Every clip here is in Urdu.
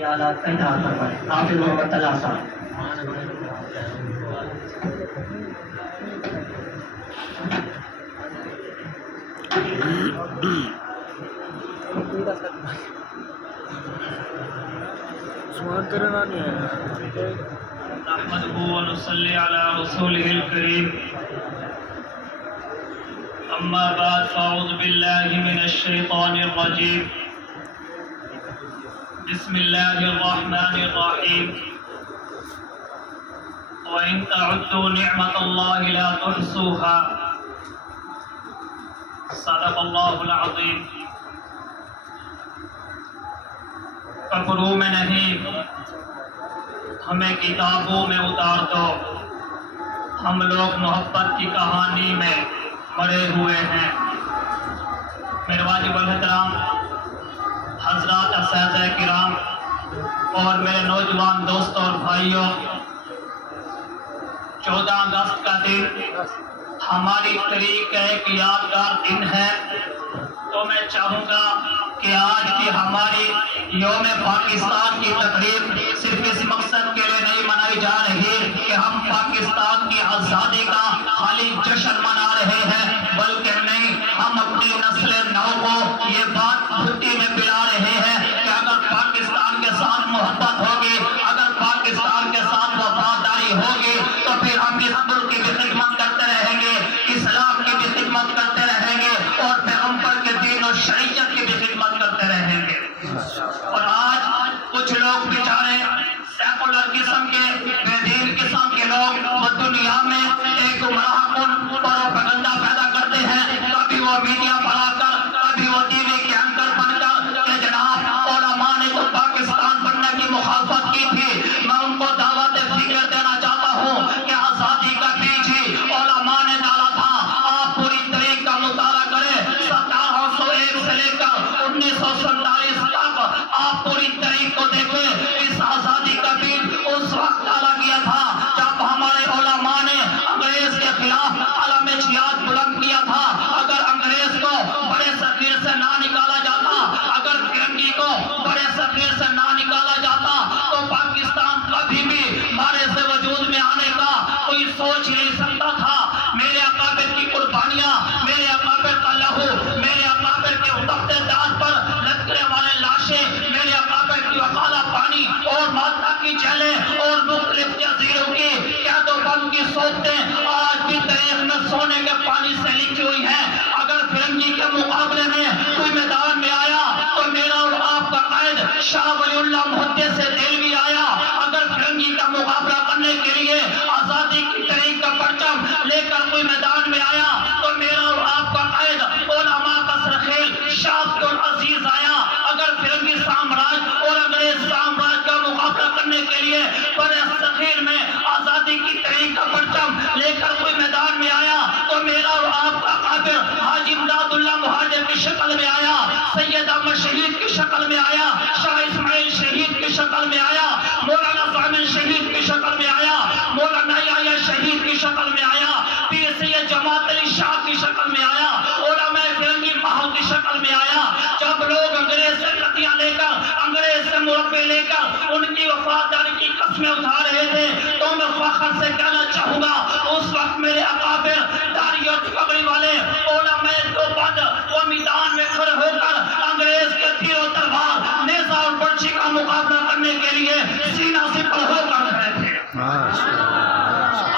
یہ آلات کا انتظار فرمائیں. حافظ محمد طلحہ صاحب. نحمده ونصلي على رسوله الكريم. أما بعد فأعوذ بالله من الشيطان الرجيم. بسم الله الرحمن الرحيم. وإن تعدوا نعمة الله لا تحصوها. صدق الله العظيم. کپڑوں میں نہیں ہمیں کتابوں میں اتار دو. ہم لوگ محبت کی کہانی میں مڑے ہوئے ہیں. میرے واجب الحترام حضرات اساتذہ کرام اور میرے نوجوان دوستوں اور بھائیوں، 14 اگست کا دن ہماری تاریخ کا ایک یادگار دن ہے. تو میں چاہوں گا کہ آج کی ہماری یوم پاکستان کی تقریب صرف اس مقصد کے لیے نہیں منائی جا رہی کہ ہم پاکستان کی آزادی کا خالی جشن منا رہے ہیں، بلکہ نہیں، ہم اپنی نسل نو کو یہ بات بھٹی میں پلا رہے ہیں کہ اگر پاکستان کے ساتھ محبت ہوگی، اگر پاکستان کے ساتھ وفاداری ہوگی، تو پھر ہم اس ملک کی بھی خدمت کرتے رہیں گے، اسلام کی بھی خدمت کرتے رہیں گے اور پیغمبر کے دین اور شریعت کی بھی خدمت کرتے رہیں گے. اور آج کچھ لوگ بیچارے سیکولر قسم کے، بے دین قسم کے لوگ وہ دنیا میں ایک گمراہ کن پروپیگنڈا پیدا کرتے ہیں. کبھی وہ میڈیا بنا کر، کبھی وہ ٹی وی کے اینکر بن کر کہ جناب علماء نے تو پاکستان بننے کی مخالفت کی تھی. میں ان کو دعوت فکر دینا چاہتا ہوں کہ آزادی کا بیج ہی علماء نے ڈالا تھا. آپ پوری تاریخ کا مطالعہ کریں، 1701 سے لے کر 1947 تک آپ پوری تاریخ کو دیکھیں. اس آزادی کا بیج اس وقت ڈالا گیا تھا جب ہمارے علماء نے انگریز کے خلاف علم جہاد بلند کیا تھا. اگر انگریز کو بڑے صغیر سے نہ نکالا جاتا، اگر فرنگی کو بڑے صغیر سے نہ نکالا جاتا، تو پاکستان کبھی بھی ہمارے سے وجود میں آنے کا کوئی سوچ ہی نہیں سکتا تھا. میرے اکابر کی قربانیاں، میرے اکابر کا لہو، میرے اکابر کے اتپتے دار پر لٹکنے والے لاشیں، میرے اکابر کی وکالہ پانی اور مالٹا کی جیلیں اور مختلف جزیروں کی قید و بند کی صورتیں آج بھی تاریخ میں سونے کے پانی سے لکھی ہوئی ہیں. اگر فرنگی کے مقابلے میں کوئی میدان میں آیا تو میرا اور آپ کا قائد شاہ ولی اللہ محدث سے دہلوی آیا. اگر فرنگی کا مقابلہ کرنے کے لیے آزادی کی تاریخ کا پرچم لے کر کوئی میدان میں آیا تو میرا اور آپ کا قائد علماء کا سرخیل شاہ عبد العزیز آیا. اگر فرنگی سامراج اور انگریز سامراج کا مقابلہ کرنے کے لیے برے صغیر میں آزادی کی تاریخ کا پرچم لے کر کوئی میدان میں آیا تو میرا اور آپ کا قابل حاجی امداد اللہ مہاجر کی شکل میں آیا، سید احمد شہید کی شکل میں آیا، شاہ اسماعیل شہید کی شکل میں آیا، مولانا ضامن شہید کی شکل میں آیا، مولانا یحییٰ شہید کی شکل میں آیا، پیر سید جماعت علی شاہ کی شکل میں آیا، علماء فرنگی محل کی شکل میں آیا. جب لوگ انگریز سے کتیاں لے کر، انگریز سے مربے لے کر ان کی وفاداری کی قسمیں اٹھا رہے تھے تو میں فخر سے کہنا چاہوں گا اس وقت میرے اکابر داڑھی اور پگڑی والے علماء دیوبند وہ میدان میں کھڑے ہو کر انگریز کے تیر و تلوار، نیزہ اور برچھی کا مقابلہ کرنے کے لیے سینہ سے پڑھ ہو کر کھڑے تھے.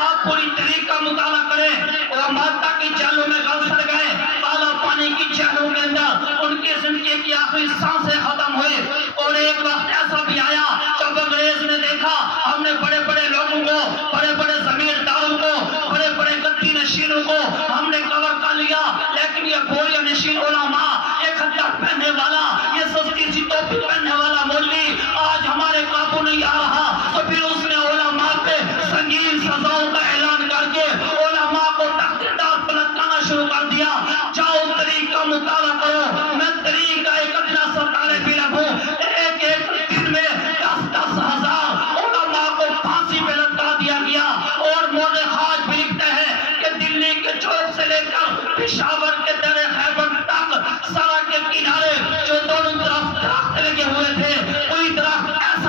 آپ پوری تاریخ کا مطالعہ کریں. وہ مالٹا کی جیلوں میں گلسر گئے، کالا پانی کی جیلوں کے اندر ان کی زندگی کی آخری سانسیں ختم ہوئی. اور ایک وقت ایسا بھی آیا جب انگریز نے دیکھا ہم نے بڑے بڑے لوگوں کو، بڑے بڑے زمینداروں کو، بڑے بڑے گدی نشینوں کو ہم نے کور کر لیا، لیکن یہ بوریا نشین علماء، یہ خدر پہننے والا، یہ سستی سی ٹوپی پہننے والا مولوی آج ہمارے قابو نہیں آ رہا. تو پھر اس نے علماء پہ سنگین سزاؤں کا اعلان کر کے علماء کو تخت دار پلٹانا شروع کر دیا. جاؤ تاریخ کا مطالعہ کرو. میں تاریخ کا ایک ادنا سا طالب علم ہوں. ایک ایک دن میں 10,000 علماء کو پھانسی پہ لٹکا دیا گیا. اور مورخ آج بھی لکھتے ہیں کہ دلی کے چوک سے لے کر پشاور کے در خیبر تک سڑک کے کنارے جو دونوں طرف درخت لگے ہوئے تھے، کوئی درخت ایسا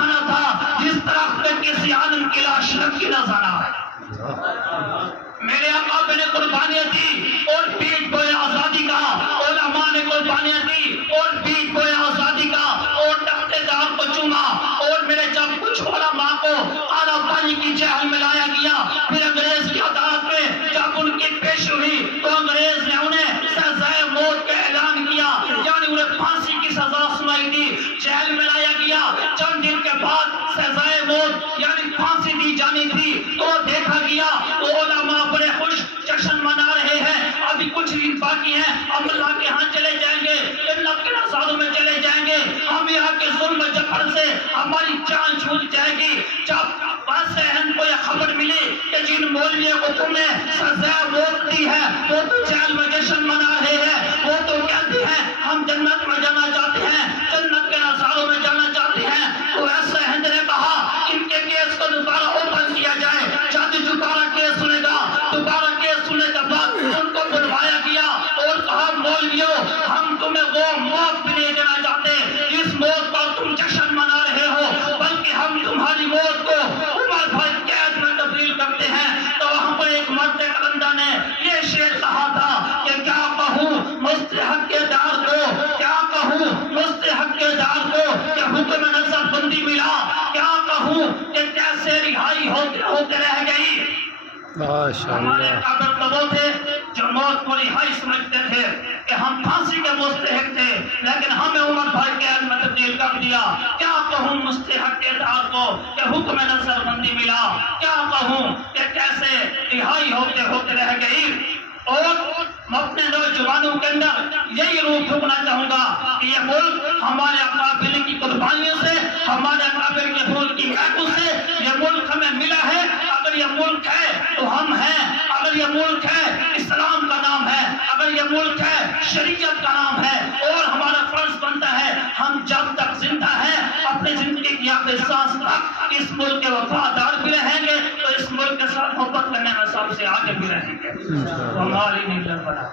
باقی ہیں ہم اللہ کے ہاں چلے جائیں گے، جنت کے نظاروں میں چلے جائیں گے، ہم یہاں کے ظلم و جبر سے ہماری جان چھوٹ جائے گی۔ جب بس اہم کو یہ خبر ملی کہ جن مولویوں کو تم نے سزا موت دی ہے وہ تو جیل میں جشن منا رہے ہیں، وہ تو کہتے ہیں ہم جنت میں جانا چاہتے ہیں، جنت کے نظاروں میں جانا چاہتے ہیں، تو ایسا ہند نے کہا ان کے کیس کو دوبارہ اوپن کیا جائے۔ جج دوبارہ کیس سنے گا، دوبارہ کیس سننے کے بعد ان کو بلوایا گیا اور کہا مولویوں ہم تمہیں وہ موت بھی نہیں دینا چاہتے جس موت پر تم جشن منا رہے ہو، بلکہ ہم تمہاری موت کو عمر بھر قید میں تبدیل کرتے ہیں۔ تو وہاں پر ایک مرد کلندہ نے یہ شعر کہا تھا کہ کیا کہوں مستحق کے دار کو، کیا کہوں مستحق کے دار کو کہ حکم نظر بندی ملا، کیا کہوں کہ کیسے رہائی ہوتے ہوتے رہ گئی۔ ہمارے قابل تو وہ تھے جو موت کو رہائی سمجھتے تھے کہ ہم پھانسی کے مستحق تھے، لیکن ہمیں عمر بھر قید میں تبدیل کر دیا۔ کیا کہوں مستحق کے دار کو کہ حکم نظر بندی ملا، کیا کہوں کہ کیسے رہائی ہوتے ہوتے رہ گئی۔ اور میں اپنے نوجوانوں کے اندر یہی روح پھونکنا چاہوں گا کہ یہ ملک ہمارے اکابر کی قربانیوں سے، ہمارے اکابر کے خون کی محنت سے یہ ملک ہمیں ملا ہے۔ اگر یہ ملک ہے تو ہم ہیں، اگر یہ ملک ہے اسلام کا نام ہے، اگر یہ ملک ہے شریعت کا نام ہے، اور ہمارا فرض بنتا ہے ہم جب تک زندہ ہیں اپنی زندگی کی آخری سانس تک اس ملک کے وفادار بھی رہیں گے، تو اس ملک کے ساتھ محبت کرنے میں سب سے آگے بھی رہیں گے۔ ہماری نیت بنا